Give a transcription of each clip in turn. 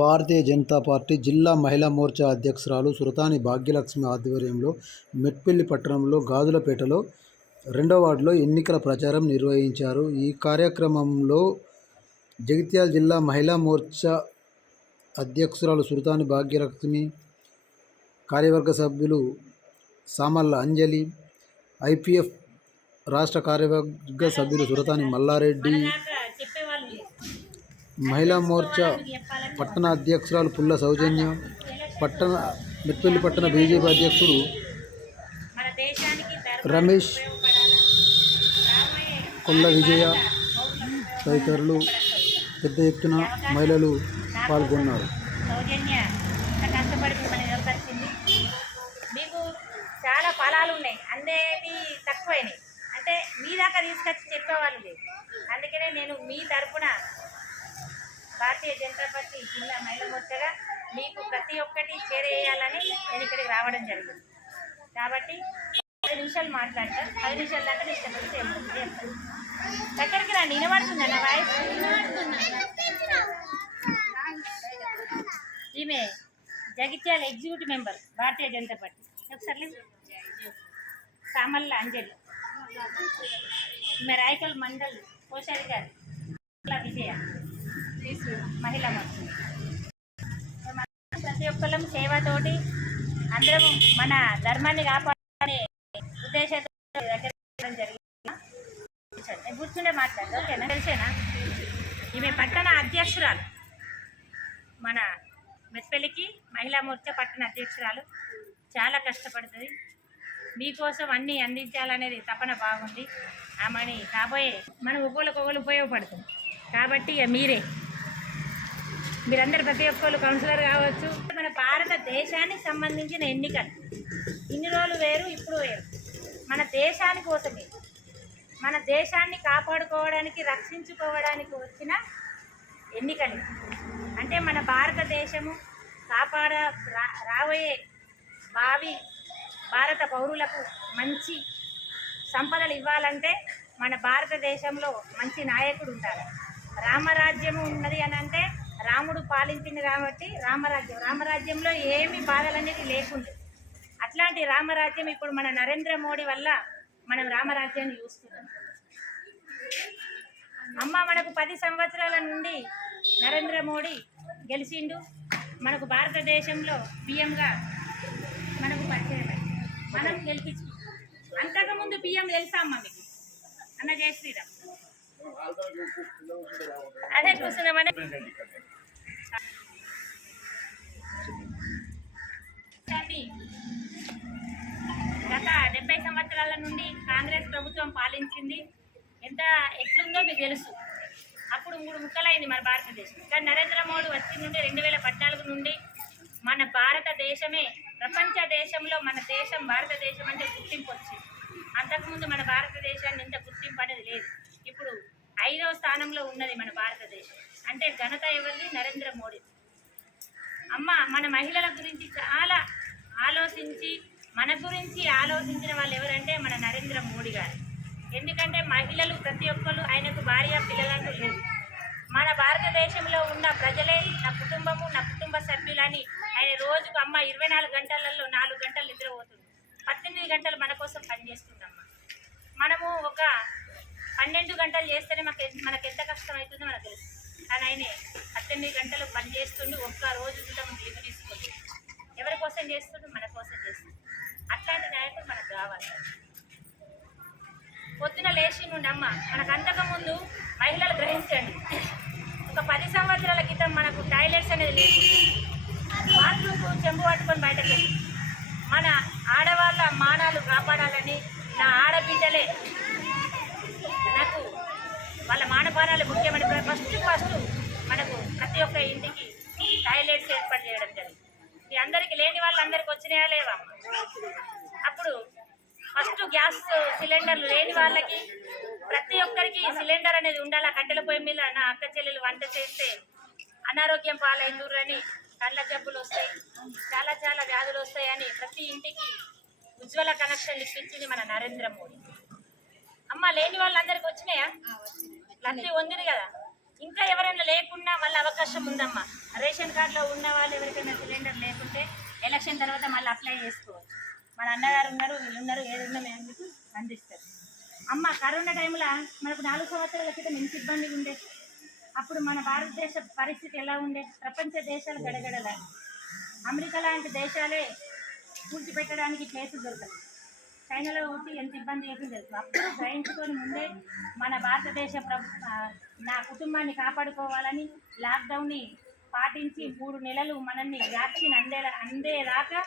Bharatiya Janata party జిల్లా మహిళా మోర్చా అధ్యక్షురాలు సురతాని భాగ్యలక్ష్మి ఆధ్వర్యంలో మెట్పల్లి పట్టణంలో గాజులపేటలో 2వ వార్డులో ఎన్నికల ప్రచారం నిర్వహించారు. ఈ కార్యక్రమంలో జగిత్యాల జిల్లా మహిళా మోర్చా అధ్యక్షురాలు సురతాని భాగ్యలక్ష్మి, కార్యవర్గ సభ్యులు సామల్ల అంజలి, ఐపీఎఫ్ రాష్ట్ర కార్యవర్గ సభ్యులు సురతాని మల్లారెడ్డి, మహిళా మోర్చా పట్టణ అధ్యక్షురాలు పుల్ల సౌజన్య, మెట్పల్లి పట్టణ బీజేపీ అధ్యక్షుడు రమేష్, కొల్ల విజయ తదితరులు పెద్ద ఎత్తున మహిళలు పాల్గొన్నారు. మీకు చాలా ఫలాలు ఉన్నాయి, అందేవి తక్కువైనాయి అంటే మీ దాకా తీసుకొచ్చి చెప్పేవాళ్ళు లేదు. అందుకనే నేను మీ తరఫున భారతీయ జనతా పార్టీ జిల్లా మహిళా మోర్చాగా మీకు ప్రతి ఒక్కటి చేరేయాలని నేను ఇక్కడికి రావడం జరిగింది. కాబట్టి 10 నిమిషాలు మాట్లాడతాను. 10 నిమిషాల దాకా ఇష్టపడితే చెప్తాను. దగ్గరికి రండి, వినబడుతుందా నా వాయిస్? ఈమె Jagtial executive member Bharatiya Janata party. ఒకసారి సామల్ల అంజలి, ఈమె రాయకల్ మండల్ కోశాధికారి విజయ, మహిళా మోర్చా. ప్రతి ఒక్కళ్ళం సేవతోటి అందరం మన ధర్మాన్ని కాపాడే ఉద్దేశంతో దగ్గర జరిగింది. కూర్చుండే మాట్లాడదు, ఓకేనా? తెలిసేనా? ఈమె పట్టణ అధ్యక్షురాలు, మన మెట్పల్లికి మహిళా మోర్చా పట్టణ అధ్యక్షురాలు. చాలా కష్టపడుతుంది, మీకోసం అన్నీ అందించాలనేది తపన బాగుంది. ఆమెని కాబోయే మనం ఒకళ్ళకొకరు ఉపయోగపడుతుంది. కాబట్టి మీరందరూ ప్రతి ఒక్కరు కౌన్సిలర్ కావచ్చు. మన భారతదేశానికి సంబంధించిన ఎన్నికలు ఇన్ని రోజులు వేరు, ఇప్పుడు వేరు. మన దేశాని కోసమే, మన దేశాన్ని కాపాడుకోవడానికి, రక్షించుకోవడానికి వచ్చిన ఎన్నికలు. అంటే మన భారతదేశము రాబోయే భావి భారత పౌరులకు మంచి సంపదలు ఇవ్వాలంటే మన భారతదేశంలో మంచి నాయకుడు ఉండాలి. రామరాజ్యం ఉన్నది అని అంటే రాముడు పాలించింది కాబట్టి రామరాజ్యంలో ఏమి బాధలనేది లేకుండా, అట్లాంటి రామరాజ్యం ఇప్పుడు మన నరేంద్ర మోడీ వల్ల మనం రామరాజ్యాన్ని చూస్తున్నాం. అమ్మ మనకు 10 సంవత్సరాల నుండి నరేంద్ర మోడీ గెలిచిండు. మనకు భారతదేశంలో పిఎంగా మనకు పరిచయం, మనం గెలిపించు. అంతకుముందు పిఎం తెలుసా అమ్మ మీకు? అన్న జయ శ్రీరామ్. అదే కూర్చున్నామని గత 70 సంవత్సరాల నుండి కాంగ్రెస్ ప్రభుత్వం పాలించింది. ఎట్లుందో మీకు తెలుసు. అప్పుడు 3 ముక్కలైంది మన భారతదేశం. కానీ నరేంద్ర మోడీ వచ్చి నుండి 2014 నుండి మన భారతదేశమే ప్రపంచ దేశంలో మన దేశం భారతదేశం అంటే గుర్తింపు వచ్చింది. అంతకుముందు మన భారతదేశాన్ని ఇంత గుర్తింపు అనేది లేదు. ఇప్పుడు 5వ స్థానంలో ఉన్నది మన భారతదేశం. అంటే ఘనత ఎవరిది? నరేంద్ర మోడీ. అమ్మ మన మహిళల గురించి చాలా ఆలోచించి, మన గురించి ఆలోచించిన వాళ్ళు ఎవరంటే మన నరేంద్ర మోడీ గారు. ఎందుకంటే మహిళలు ప్రతి ఒక్కరు, ఆయనకు భార్య పిల్లలంటూ లేదు. మన భారతదేశంలో ఉన్న ప్రజలే నా కుటుంబము, నా కుటుంబ సభ్యులని ఆయన రోజుకు అమ్మ 24 గంటలలో 4 గంటలు నిద్రపోతుంది, 18 గంటలు మన కోసం పనిచేస్తుందమ్మ. మనము ఒక 12 గంటలు చేస్తేనే మనకు ఎంత కష్టం అవుతుందో మనకు తెలుసు. కానీ ఆయన 18 గంటలు పని చేస్తుండు, ఒక్క రోజు కూడా మనం లీవ్ తీసుకోండి. ఎవరి కోసం చేస్తుండు? మన కోసం చేస్తుంది. అట్లాంటి నాయకుడు మనకు కావాలి. పొద్దున లేచి నుండి అమ్మ మనకు అంతకుముందు మహిళలు గ్రహించండి, ఒక 10 సంవత్సరాల క్రితం మనకు టాయిలెట్స్ అనేది లేదు. బాత్రూమ్కు చెంబు పట్టుకొని బయటకు వెళ్ళి మన ఆడవాళ్ళ మానాలు కాపాడాలని నా ఆడబిడ్డలే నాకు వాళ్ళ మానపానాలు ముఖ్యమైన ఫస్ట్ మనకు ప్రతి ఒక్క ఇంటికి టాయిలెట్స్ ఏర్పాటు చేయడం జరిగింది. ఈ అందరికీ లేని వాళ్ళందరికీ వచ్చినాయా లేవా? అప్పుడు ఫస్ట్ గ్యాస్ సిలిండర్లు లేని వాళ్ళకి ప్రతి ఒక్కరికి సిలిండర్ అనేది ఉండాలి. కట్టెల పొయ్యి మీద నా అక్క చెల్లెలు వంట చేస్తే అనారోగ్యం పాలైందురని, కళ్ళ జబ్బులు వస్తాయి, చాలా చాలా వ్యాధులు వస్తాయని ప్రతి ఇంటికి ఉజ్వల కనెక్షన్లు ఇప్పించింది మన నరేంద్ర మోడీ. అమ్మ లేని వాళ్ళందరికీ వచ్చినాయా? లబ్ధి పొందింది కదా. ఇంకా ఎవరైనా లేకున్నా మళ్ళీ అవకాశం ఉందమ్మా. రేషన్ కార్డులో ఉన్న వాళ్ళు ఎవరికైనా సిలిండర్ లేకుంటే ఎలక్షన్ తర్వాత మళ్ళీ అప్లై చేసుకోవచ్చు. మన అన్నగారు ఉన్నారు, వీళ్ళు ఉన్నారు, ఏదైనా మేము మీకు అందిస్తారు. అమ్మ కరోనా టైంలో మనకు 4 సంవత్సరాల క్రితం ఎంత ఇబ్బందిగా ఉండే. అప్పుడు మన భారతదేశ పరిస్థితి ఎలా ఉండే? ప్రపంచ దేశాలు గడగడల, అమెరికా లాంటి దేశాలే పూడ్చిపెట్టడానికి ప్లేసులు దొరకదు. చైనాలో ఉంటే ఎంత ఇబ్బంది అవుతుందో తెలుసు. అప్పుడు గ్రహించుకొని ముందే మన భారతదేశ నా కుటుంబాన్ని కాపాడుకోవాలని లాక్డౌన్ని పాటించి 3 నెలలు మనల్ని వ్యాక్సిన్ అందేదాకా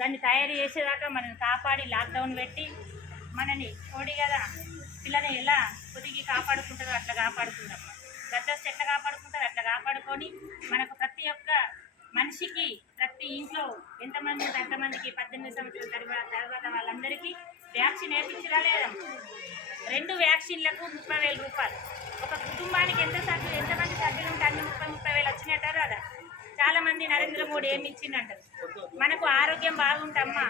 దాన్ని తయారు చేసేదాకా మనల్ని కాపాడి లాక్డౌన్ పెట్టి మనని కోడి కదా పిల్లని ఎలా పొదిగి కాపాడుకుంటారో అట్లా కాపాడుకుంటాం. గద్దస్తు ఎట్లా కాపాడుకుంటారో అట్లా కాపాడుకొని మనకు ప్రతి ఒక్క మనిషికి ప్రతి ఇంట్లో ఎంతమంది ఉంటే అంతమందికి 18 సంవత్సరాల తర్వాత వాళ్ళందరికీ వ్యాక్సిన్ వేయించరా లేదమ్మా. 2 వ్యాక్సిన్లకు 30,000 రూపాయలు. ఒక కుటుంబానికి ఎంతమంది సభ్యులు ఉంటే అన్ని 30,000 వచ్చినట్టారు కదా. చాలామంది నరేంద్ర మోడీ ఏమి ఇచ్చిందంటారు. మనకు ఆరోగ్యం బాగుంటమ్మా,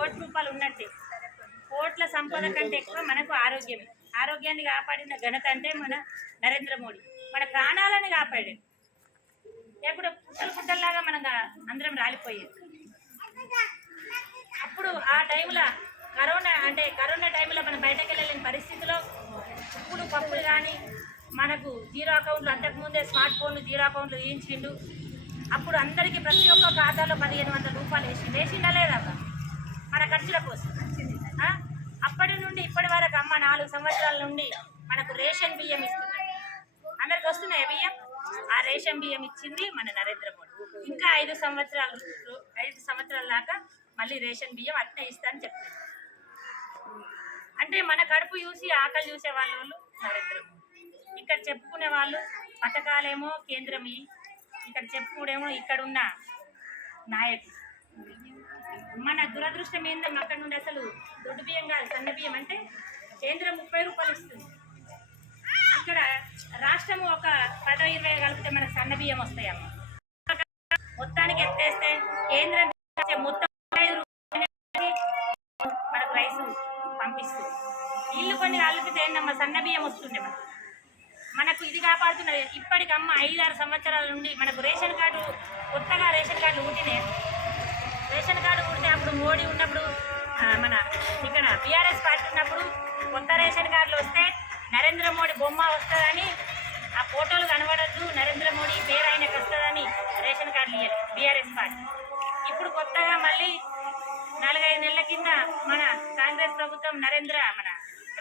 ₹1,00,00,000 ఉన్నట్టే. కోట్ల సంపద కంటే ఎక్కువ మనకు ఆరోగ్యమే. ఆరోగ్యాన్ని కాపాడిన ఘనత అంటే మన నరేంద్ర మోడీ. మన ప్రాణాలను కాపాడాడు. ఎప్పుడు పుట్టల్లాగా మనం అందరం రాలిపోయేది. అప్పుడు ఆ టైంలో కరోనా టైంలో మనం బయటకు వెళ్ళలేని పరిస్థితిలో ఉప్పులు పప్పులు కానీ మనకు జీరో అకౌంట్లు, అంతకుముందే స్మార్ట్ ఫోన్లు జీరో అకౌంట్లు వేయించిండు. అప్పుడు అందరికీ ప్రతి ఒక్క ఖాతాలో 1,500 రూపాయలు వేసిండా లేదా మన ఖర్చుల కోసం. అప్పటి నుండి ఇప్పటి వరకు అమ్మ 4 సంవత్సరాల నుండి మనకు రేషన్ బియ్యం ఇస్తున్నారు. అందరికి వస్తున్నాయి బియ్యం. ఆ రేషన్ బియ్యం ఇచ్చింది మన నరేంద్ర మోడీ. ఇంకా 5 సంవత్సరాల దాకా మళ్ళీ రేషన్ బియ్యం అట్నే ఇస్తా అని చెప్తారు. అంటే మన కడుపు చూసి ఆకలి చూసే వాళ్ళు నరేంద్ర మోడీ. ఇక్కడ చెప్పుకునే వాళ్ళు పథకాలేమో కేంద్రం, ఇక్కడ చెప్పుకోడేమో ఇక్కడున్న నాయకులు. మన దురదృష్టం ఏంటంటే అక్కడ నుండి అసలు దొడ్డు బియ్యం కాదు, సన్న బియ్యం అంటే కేంద్రం 30 రూపాయలు ఇస్తుంది. ఇక్కడ రాష్ట్రము ఒక 10-20 కలిపితే మనకు సన్న బియ్యం వస్తాయమ్మ. మొత్తానికి ఎత్తేస్తే కేంద్రం మొత్తం 5 రూపాయలు మనకు రైసు పంపిస్తుంది. ఇల్లు కొన్ని కలిపితే ఏంటమ్మా సన్న బియ్యం వస్తుండే. మనకు ఇది కాపాడుతున్నది. ఇప్పటికమ్మ 5-6 సంవత్సరాల నుండి మనకు రేషన్ కార్డు, కొత్తగా రేషన్ కార్డులు ఉంటేనే రేషన్ కార్డు ఉంటే అప్పుడు మోడీ ఉన్నప్పుడు మన ఇక్కడ బీఆర్ఎస్ పార్టీ ఉన్నప్పుడు కొత్త రేషన్ కార్డులు వస్తే నరేంద్ర మోడీ బొమ్మ వస్తుందని, ఆ ఫోటోలు కనబడద్దు, నరేంద్ర మోడీ పేరు ఆయనకు వస్తుందని రేషన్ కార్డులు ఇవ్వాలి బీఆర్ఎస్ పార్టీ. ఇప్పుడు కొత్తగా మళ్ళీ 4-5 నెలల కింద మన కాంగ్రెస్ ప్రభుత్వం మన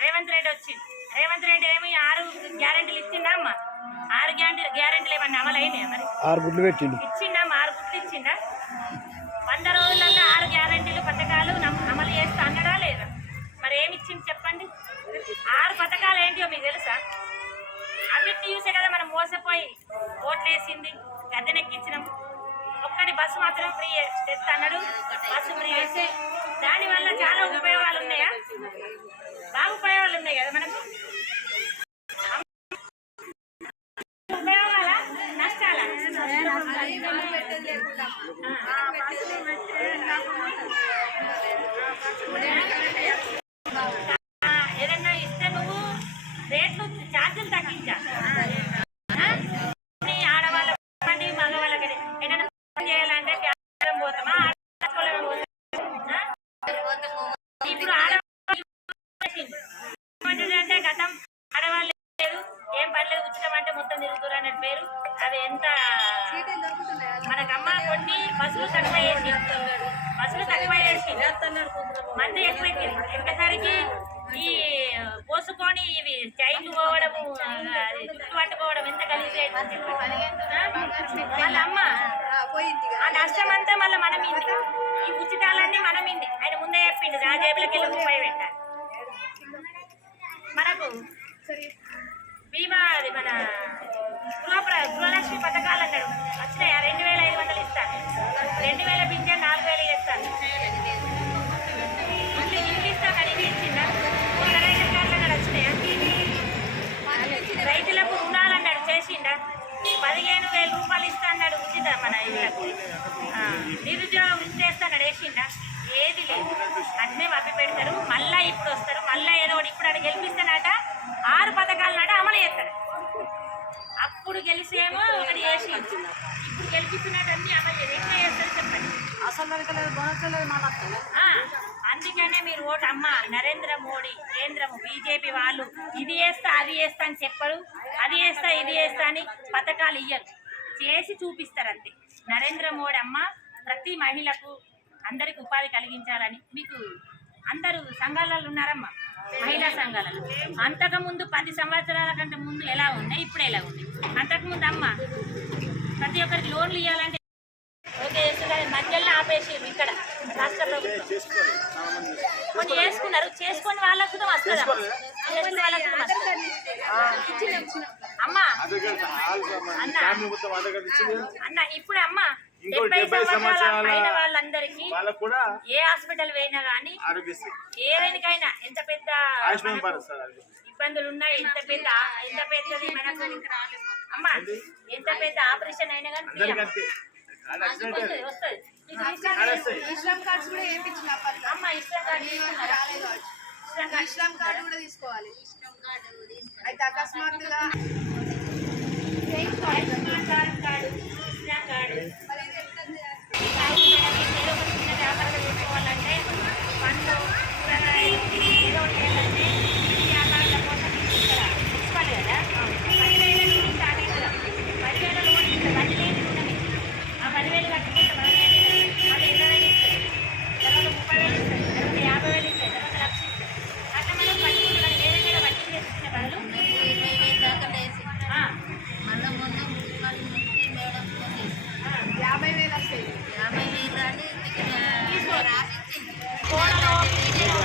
రేవంత్ రెడ్డి వచ్చింది. రేవంత్ రెడ్డి ఏమి 6 గ్యారెంటీలు ఇచ్చిందా అమ్మ? 6 గ్యారెంటీలు ఏమన్నా అమలు అయినాయా? మరి 6 గుడ్లు పెట్టిండు. ఇచ్చిందమ్మా, 6 గుడ్లు ఇచ్చిందా? 100 రోజులలో 6 గ్యారెంటీలు పథకాలు అమలు చేస్తా అన్నడా లేదా? మరి ఏమి ఇచ్చింది చెప్పండి? 6 పథకాలు ఏంటియో మీకు తెలుసా? అన్నిటిని చూసే కదా మనం మోసపోయి ఓట్లేసింది, గద్దెనెక్కించినాం. ఒక్కటి బస్సు మాత్రం ఫ్రీ తెస్తా అన్నాడు, బస్సు ఫ్రీ వేస్తే దానివల్ల చాలా ఉపయోగాలు ఉన్నాయా? బాగా ఉపయోగాలు ఉన్నాయి కదా మనకు. ఉపయోగాలా నష్టాలా? ఏదన్నా ఇస్తే నువ్వు రేట్లు ఛార్జీలు తగ్గించా. ఆడవాళ్ళ మగవాళ్ళకి ఏదైనా చేయాలంటే పోతామా? ఇప్పుడు అంటే గతం ఆడవాళ్ళు లేదు, ఏం పర్లేదు, ఉచితం అంటే మొత్తం తిరుగుతున్నారు అన్నట్టు పేరు. అది ఎంత మనకమ్మ కొన్ని బస్సులు తక్కువ చేసి మంది ఎక్కువ ఎక్కడిసరికి ఈ పోసుకొని ఇవి చైన్లు పోవడము, చుట్టూ పట్టుకోవడం ఎంత కలిసి వాళ్ళ అమ్మ ఆ నష్టం అంతా మళ్ళీ మనం ఇంది. ఈ ఉచితాలన్నీ మనం ఇంది. ఆయన ముందే చెప్పిండు రాజేబులకి వెళ్ళి రూపాయి పెట్టాలి. మనకు బీమా అది మన గృహలక్ష్మి పథకాలు అన్నాడు వచ్చినాయా? 2,500 ఇస్తాను, 2,000 పింఛన్ 4,000 ఇస్తాను, ఇల్లు ఇస్తాను అని ఇచ్చిందా? కొత్త రేషన్ కార్డులు అన్నాడు వచ్చినాయా? రైతులకు రుణాలు అన్నాడు చేసిండా? 15,000 రూపాయలు ఇస్తా అన్నాడు ఉచిత మన ఇళ్ళకు. నిరుద్యోగ వృత్తి చేస్తాడు వేసిండా? ఏది లేదు. అన్నీ మభ్య పెడతారు. మళ్ళీ ఇప్పుడు వస్తారు, మళ్ళీ ఏదో ఒకటి ఇప్పుడు అక్కడ గెలిపిస్తానట 6 పథకాలన్నట అమలు చేస్తాడు. అప్పుడు గెలిచేమో ఒకటి చేసి ఇప్పుడు గెలిపిస్తున్నట్టు అమలు చేయదు. ఎట్లా చేస్తారు చెప్పండి. ఆ, అందుకనే మీరు ఓటు అమ్మ నరేంద్ర మోడీ కేంద్రము బీజేపీ వాళ్ళు ఇది చేస్తా అది చేస్తా అని చెప్పరు, అది చేస్తా ఇది చేస్తా అని పథకాలు ఇయ్యరు, చేసి చూపిస్తారు అంతే. నరేంద్ర మోడీ అమ్మ ప్రతి మహిళకు అందరికి ఉపాధి కలిగించాలని మీకు అందరూ సంఘాలలో ఉన్నారమ్మా, మహిళా సంఘాలలో. అంతకుముందు 10 సంవత్సరాల కంటే ముందు ఎలా ఉన్నాయి, ఇప్పుడు ఎలా ఉన్నాయి. అంతకుముందు అమ్మ ప్రతి ఒక్కరికి లోన్లు ఇవ్వాలంటే ఓకే చేస్తున్నారు, మధ్యలో ఆపేసారు. ఇక్కడ రాష్ట్ర ప్రభుత్వం కొన్ని చేసుకున్నారు, చేసుకొని వాళ్ళకు కూడా వస్తుందా, చేసుకుని వాళ్ళకు కూడా వస్తుందా? అమ్మా అన్న ఇప్పుడు అమ్మ 70 సంవత్సరాల పైన వాళ్ళందరికీ ఏ హాస్పిటల్ పోయినా కానీ ఏదైనా ఎంత పెద్ద ఇబ్బందులు ఉన్నాయి, ఎంత పెద్దది మనకు అమ్మ ఎంత పెద్ద ఆపరేషన్ అయినా కానీ వస్తుంది. ఇస్లాం కార్డ్స్ కూడా వేయించిన అమ్మ ఇస్లాం కార్డు కూడా తీసుకోవాలి. అయితే అకస్మాత్తుగా కార్డు ఇస్లాం కార్డు వ్యాపారాలు చేసుకోవాలంటే పండ్లు కూరగాయలు ఏదో ఒకటి ఏంటంటే ఈ వ్యాపారాల కోసం తీసుకోవాలి కదా. 10,000 నుంచి స్టార్ట్ అవుతుంది. 10,000 లోన్ ఇస్తుంది, 10,000 ఉన్నది. ఆ 10,000 కట్టుకుంటే అది 20,000 ఇస్తుంది, తర్వాత 30,000 ఇస్తుంది, తర్వాత 50,000 ఇస్తుంది, తర్వాత 1,00,000 ఇస్తుంది. అట్లా మనం పట్టుకుంటే మనం వేరే వేరే వడ్డీ చేసుకునే బదులు 20,000 దాకా లేసి మళ్ళీ మొన్న మున్సిపాలిటీ నుంచి మేడం ఫోన్ చేసి 50,000 వస్తాయి. 50,000 అని రాసిచ్చింది. కోడలో నేను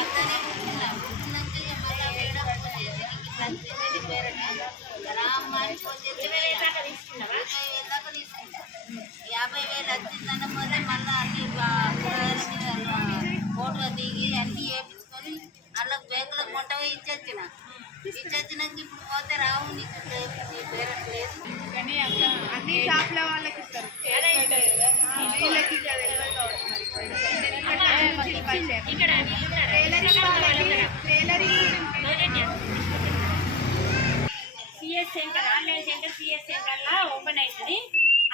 అట్లనే కూర్చున్నా. కూర్చున్నాక మళ్ళీ మేడం ఫోన్ చేసి నీకు పంచాయతీ పేరట రామ్మా అని ఫోన్ చేసి 20,000 దాకా తీసుకున్నావా? 20,000 దాకా తీసుకుంటా. 50,000 వచ్చిందన్న పోతే మళ్ళీ అన్ని కూరగాయల మీద ఫోటో దిగి అన్ని వేయించుకొని వాళ్ళకి బ్యాంకులకు కొంట ఇచ్చొచ్చిన. ఇచ్చొచ్చినాక ఇప్పుడు పోతే రావు నీకు నీ పేరెంట్ లేదు. కానీ అట్లా అన్ని షాప్ల వాళ్ళకి ఇస్తారు. వీళ్ళకి ఇక తెలియదు కావచ్చు మరి. ఇక్కడ టైలరింగ్ వాళ్ళకి CS centre online centre CS సెంటర్లో ఓపెన్ అవుతుంది.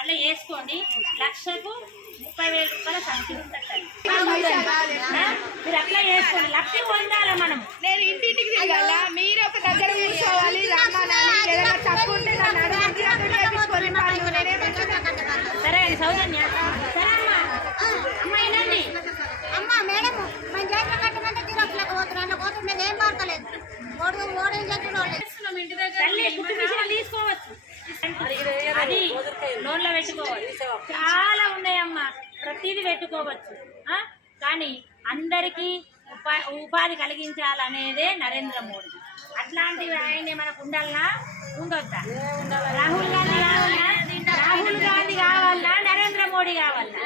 అలా వేసుకోండి. లక్షకు 30,000 రూపాయల సంఖ్య ఉంటుంది. మీరు అప్లై చేసుకోండి. లక్ష పొందాలి మనం. నేను ఇంటింటికి తిరగాల, మీరు ఒక దగ్గర కూర్చోవాలి. రమ్మనాలి, ఏదైనా తప్పు ఉంటే నన్ను అడగండి, అక్కడ చేపించుకోవాలి. సరే అండి సౌజన్య, సరే అమ్మా అమ్మ వినండి. అమ్మ మేడం మేము జాతర కట్టమంటే తిరగలేక పోతున్నాను. పోతే మేము ఏం పడతలేదు. ఓడేం చేస్తున్నాం తల్లి కుట్టు మిషన్లు తీసుకోవచ్చు, అది లోన్లో పెట్టుకోవచ్చు. చాలా ఉన్నాయమ్మా, ప్రతిదీ పెట్టుకోవచ్చు. కానీ అందరికీ ఉపాధి కలిగించాలనేదే నరేంద్ర మోడీ. అట్లాంటివి ఆయనే మనకు ఉండాలన్నా ఉండొద్దా? రాహుల్ గాంధీ కావాలన్నా నరేంద్ర మోడీ కావాలన్నా?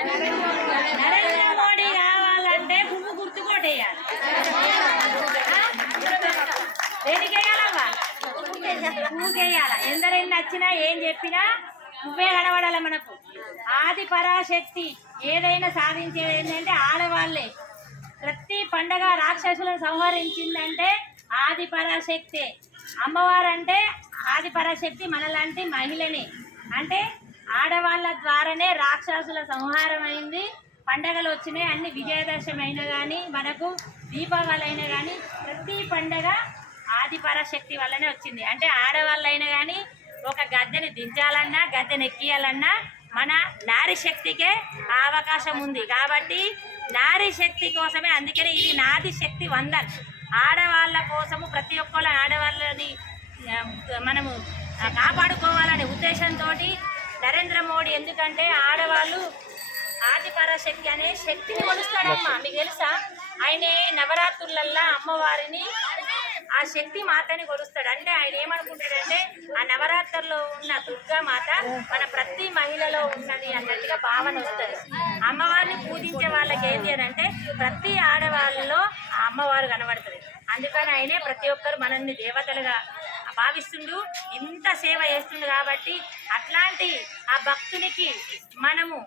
నరేంద్ర మోడీ కావాలంటే పువ్వు గుర్తు కొట్టేయాలి. దేనికేయాలమ్మా? పువ్వుకేయాల. ఎందరైనా నచ్చినా ఏం చెప్పినా నువ్వే కనబడాలి మనకు. ఆది పరాశక్తి ఏదైనా సాధించేది ఏంటంటే ఆడవాళ్ళే. ప్రతి పండగ రాక్షసులను సంహరించిందంటే ఆది పరాశక్తే. అమ్మవారు అంటే ఆది పరాశక్తి మనలాంటి మహిళని. అంటే ఆడవాళ్ళ ద్వారానే రాక్షసుల సంహారం అయింది. పండగలు వచ్చినాయి, అన్ని విజయదశమి అయినా కానీ మనకు దీపావళి అయినా కానీ ప్రతి పండగ ఆది పరాశక్తి వల్లనే వచ్చింది. అంటే ఆడవాళ్ళైనా కానీ ఒక గద్దెని దించాలన్నా గద్దెని ఎక్కియాలన్నా మన నారీ శక్తికే ఆ అవకాశం ఉంది. కాబట్టి నారీ శక్తి కోసమే, అందుకనే ఇది నాది శక్తి వందన్. ఆడవాళ్ళ కోసము ప్రతి ఒక్కళ్ళ ఆడవాళ్ళని మనము కాపాడుకోవాలనే ఉద్దేశంతో నరేంద్ర మోడీ. ఎందుకంటే ఆడవాళ్ళు ఆది పరాశక్తి అనే శక్తిని కొలుస్తాడమ్మా. మీకు తెలుసా? ఆయనే నవరాత్రులల్లా అమ్మవారిని ఆ శక్తి మాతని కొలుస్తాడు. అంటే ఆయన ఏమనుకుంటాడంటే ఆ నవరాత్రుల్లో ఉన్న దుర్గా మాత మన ప్రతి మహిళలో ఉన్నది అన్నట్టుగా భావన వస్తుంది. అమ్మవారిని పూజించే వాళ్ళకి ఏంటి అని అంటే ప్రతి ఆడవాళ్ళలో ఆ అమ్మవారు కనబడుతుంది. అందుకని ఆయనే ప్రతి ఒక్కరు మనల్ని దేవతలుగా భావిస్తుండు, ఇంత సేవ చేస్తుండు. కాబట్టి అట్లాంటి ఆ భక్తునికి మనము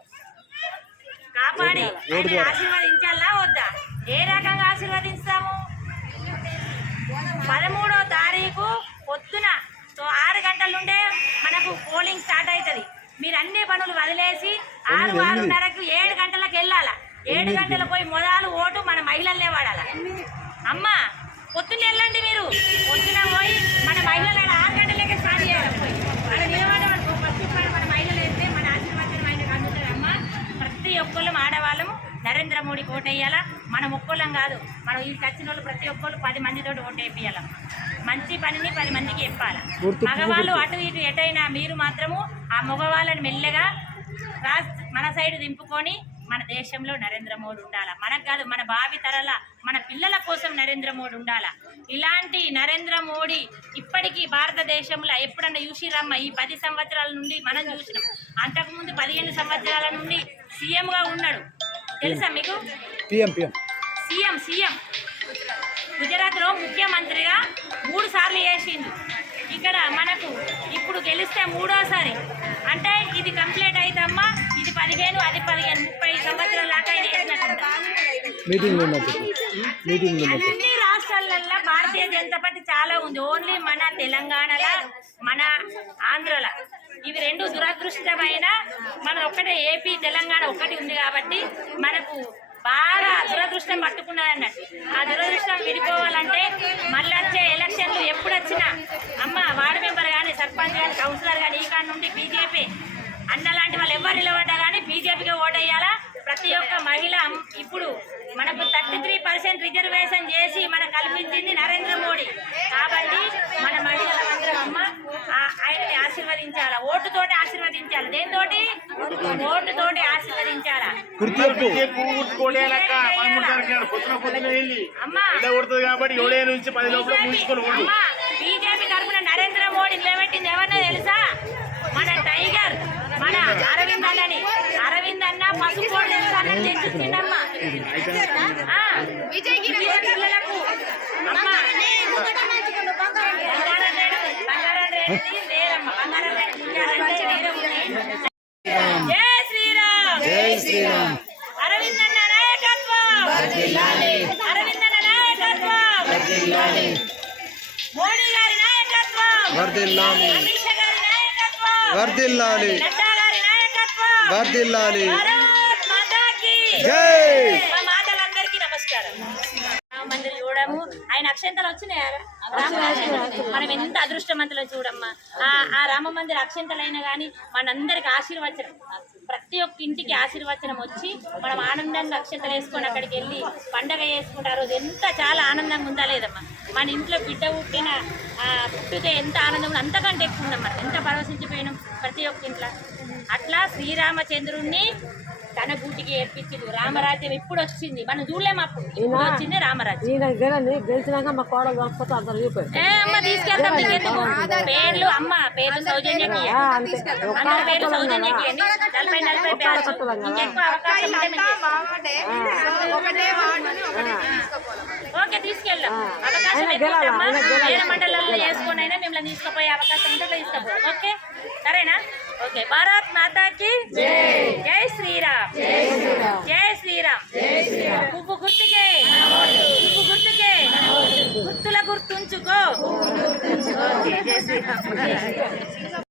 కాపాడి ఆయన ఆశీర్వదించాలా వద్దా? ఏ రకంగా ఆశీర్వదిస్తాము? 13వ తారీఖు పొద్దున 6 గంటల నుండే మనకు పోలింగ్ స్టార్ట్ అవుతుంది. మీరు అన్ని పనులు వదిలేసి 6:30కు 7 గంటలకు వెళ్ళాలా. 7 గంటలకు పోయి మొదలు ఓటు మన మహిళలనే వాడాలా. అమ్మ పొద్దున్న వెళ్ళండి, మీరు పొద్దున పోయి మన మహిళలు 6 గంటలకే స్టార్ట్ చేయాలి. పోయి అక్కడ నిలబడేవాడు ఫస్ట్ మన మహిళలు వేస్తే మన ఆశీర్వాదం ఆయనకు అందుతుంది. అమ్మ ప్రతి ఒక్కళ్ళం ఆడవాళ్ళము నరేంద్ర మోడీకి ఓటు వేయాలా. మనం ఒక్కళ్ళం కాదు, మనం ఈ వచ్చిన వాళ్ళు ప్రతి ఒక్కళ్ళు 10 మందితో ఓటు వేయాలమ్మ. మంచి పనిని 10 మందికి చెప్పాలి. మగవాళ్ళు అటు ఇటు ఎటైనా మీరు మాత్రము ఆ మగవాళ్ళని మెల్లగా మన సైడ్ దింపుకొని మన దేశంలో నరేంద్ర మోడీ ఉండాలా. మనకు కాదు, మన భావి తరాల మన పిల్లల కోసం నరేంద్ర మోడీ ఉండాలా. ఇలాంటి నరేంద్ర మోడీ ఇప్పటికీ భారతదేశంలో ఎప్పుడన్నా చూసిరమ్మ? ఈ 10 సంవత్సరాల నుండి మనం చూసినాం. అంతకుముందు 15 సంవత్సరాల నుండి సీఎంగా ఉన్నాడు, తెలుసా మీకు? సీఎం గుజరాత్లో ముఖ్యమంత్రిగా 3 సార్లు చేసిండు. ఇక్కడ మనకు ఇప్పుడు గెలిస్తే 3వసారి. అంటే ఇది కంప్లీట్ అయితమ్మా. ఇది 15, అది 15, 30 సంవత్సరాల దాకా చేసినట్టు. అన్ని రాష్ట్రాలలో భారతీయ జనతా పార్టీ చాలా ఉంది. ఓన్లీ మన తెలంగాణలో, మన ఆంధ్రలో ఇవి 2 దురదృష్టమైన, మన ఒక్కటే ఏపీ తెలంగాణ ఒక్కటి ఉంది కాబట్టి మనకు బాగా దురదృష్టం పట్టుకున్నది అన్నట్టు. ఆ దురదృష్టం విడిపోవాలంటే మళ్ళీ వచ్చే ఎలక్షన్లు ఎప్పుడు వచ్చినా అమ్మ వార్డు మెంబర్ కానీ, సర్పంచ్ కానీ, కౌన్సిలర్ కానీ ఈ కాడ నుండి బీజేపీ అన్న లాంటి వాళ్ళు ఎవరు నిలబడ్డా కానీ బీజేపీకి ఓటేయాలా. ప్రతి ఒక్క మహిళ ఇప్పుడు మనకు 33% రిజర్వేషన్ చేసి మనకు కల్పించింది నరేంద్ర మోడీ. కాబట్టి మన మహిళలందరం అమ్మ ఆయనని ఆశీర్వదించాలా. ఓటుతోటి ఆశీర్వదించాలి. దేనితోటి? ఓటుతోటి ఆశీర్వదించాలా. బీజేపీ తరఫున నరేంద్ర మోడీ నిలబెట్టింది ఎవరన్నా తెలుసా? మన టైగర్, మన అరవింద్ అన్నని. అరవింద్ అన్న పసుపు తెలుసానని తెచ్చిచ్చిండమ్మ పిల్లలకు. అమ్మ జై శ్రీరామ్. అరవింద్ అన్న నాయకత్వం. అరవింద్ అన్న నాయకత్వం. మోడీ గారి నాయకత్వం. అమిత్ షా గారి నాయకత్వం. నడ్డా గారి నాయకత్వం. భారత్ మాతాకి జై. మా మాతలందరికీ నమస్కారం. రామ మందిరం చూడము, ఆయన అక్షంతలు వచ్చినాయి. మనం ఎంత అదృష్టవంతులు చూడమ్మా. ఆ రామ మందిర అక్షంతలైనా కానీ మనందరికి ఆశీర్వచనం, ప్రతి ఒక్క ఇంటికి ఆశీర్వచనం వచ్చి మనం ఆనందంగా అక్షంతలు వేసుకొని అక్కడికి వెళ్ళి పండగ చేసుకుంటే ఆ రోజు ఎంత చాలా ఆనందంగా ఉందా లేదమ్మా. మన ఇంట్లో బిడ్డ పుట్టితే ఎంత ఆనందం ఉందో అంతకంటే ఎక్కువ ఉందమ్మా. ఎంత పరవశించిపోయినాం ప్రతి ఒక్క ఇంట్లో. అట్లా శ్రీరామచంద్రుణ్ణి తన గూటికి ఏర్పించింది. రామరాజ్యం ఎప్పుడు వచ్చింది మనం చూడలేము. అప్పుడు ఇప్పుడు వచ్చింది రామరాజ్యం. గెలిచినాక మా కోడలు అమ్మ తీసుకెళ్తాం. నీకెందుకు పేర్లు? అమ్మ పేర్లు సౌజన్యకి, అందరి పేర్లు సౌజన్యకి. 40 బ్యాచ్. ఇంకెక్కువ అవకాశం ఓకే తీసుకెళ్ళాం. అవకాశం ఎక్కువమ్మా. వేరే మండలాల్లో చేసుకుని అయినా మిమ్మల్ని తీసుకుపోయే అవకాశం ఉంటే తీసుకుపో. ఓకే సరేనా? ఓకే. భారత్ మాతాకి జై శ్రీరామ్. జై శ్రీరామ్. పువ్వు గుర్తుకే, పువ్వు గుర్తుకే, గుర్తుల గుర్తుంచుకో. ఓకే జై శ్రీరామ్.